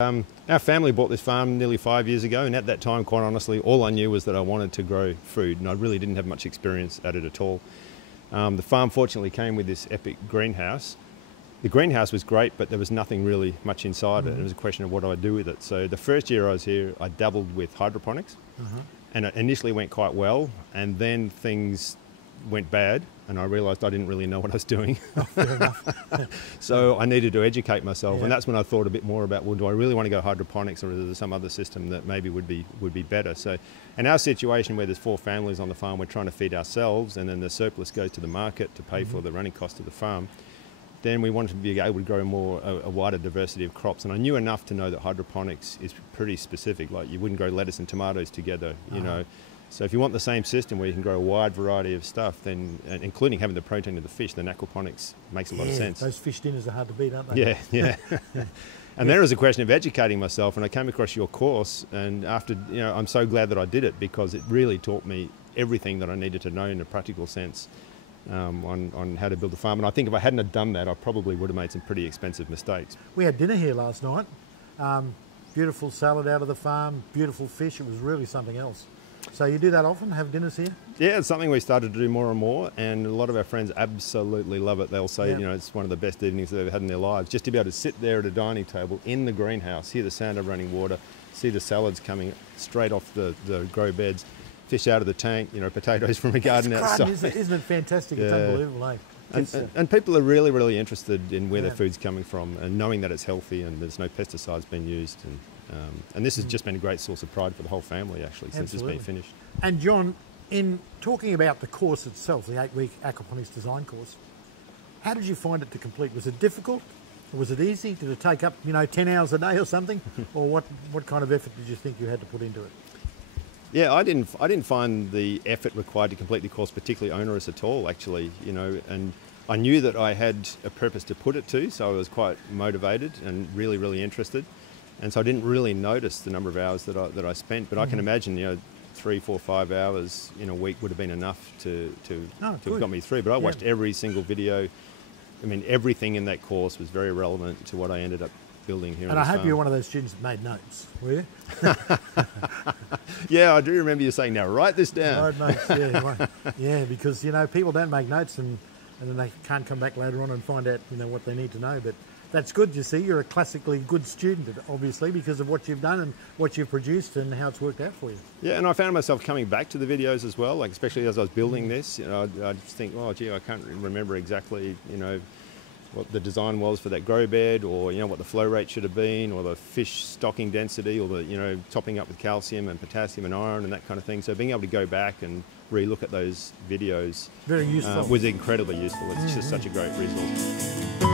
Our family bought this farm nearly 5 years ago, and at that time, quite honestly, all I knew was that I wanted to grow food, and I really didn't have much experience at it at all. The farm fortunately came with this epic greenhouse. The greenhouse was great, but there was nothing really much inside it. It was a question of what I'd do with it. So the first year I was here, I dabbled with hydroponics, and it initially went quite well, and then things went bad, and I realised I didn't really know what I was doing. Fair enough. So I needed to educate myself, and that's when I thought a bit more about, well, do I really want to go hydroponics, or is there some other system that maybe would be better? So in our situation where there's 4 families on the farm, we're trying to feed ourselves, and then the surplus goes to the market to pay for the running cost of the farm. Then we wanted to be able to grow a wider diversity of crops, and I knew enough to know that hydroponics is pretty specific. Like, you wouldn't grow lettuce and tomatoes together, you know. So if you want the same system where you can grow a wide variety of stuff, then including having the protein of the fish, then aquaponics makes a lot of sense. Those fish dinners are hard to beat, aren't they? Yeah. And there was a question of educating myself, and I came across your course, and after, I'm so glad that I did it, because it really taught me everything that I needed to know in a practical sense. On how to build a farm, and I think if I hadn't have done that, I probably would have made some pretty expensive mistakes. We had dinner here last night. Beautiful salad out of the farm, beautiful fish. It was really something else. So you do that often, have dinners here? Yeah, it's something we started to do more and more, and a lot of our friends absolutely love it. They'll say, it's one of the best evenings they've ever had in their lives, just to be able to sit there at a dining table in the greenhouse, hear the sound of running water, see the salads coming straight off the grow beds, fish out of the tank, potatoes from a garden outside. Isn't it fantastic? It's unbelievable, eh? And people are really, really interested in where their food's coming from, and knowing that it's healthy and there's no pesticides being used. And this has just been a great source of pride for the whole family, actually, since it's been finished. And John, in talking about the course itself, the 8-week aquaponics design course, how did you find it to complete? Was it difficult? Or was it easy? Did it take up, 10 hours a day or something? Or what kind of effort did you think you had to put into it? Yeah, I didn't find the effort required to complete the course particularly onerous at all, actually, and I knew that I had a purpose to put it to, so I was quite motivated and really, really interested. And so I didn't really notice the number of hours that I spent, but I can imagine, 3, 4, 5 hours in a week would have been enough to have got me through. But I watched every single video. I mean, everything in that course was very relevant to what I ended up building here. And I hope you're one of those students that made notes, were you? Yeah, I do remember you saying, now write this down. Right, notes, yeah, because, people don't make notes and then they can't come back later on and find out, what they need to know. But that's good, you see. You're a classically good student, obviously, because of what you've done and what you've produced and how it's worked out for you. Yeah, and I found myself coming back to the videos as well, like especially as I was building this. I'd just think, oh, gee, I can't remember exactly, what the design was for that grow bed, or what the flow rate should have been, or the fish stocking density, or the topping up with calcium and potassium and iron and that kind of thing. So being able to go back and re-look at those videos very useful. Was incredibly useful. It's just such a great resource.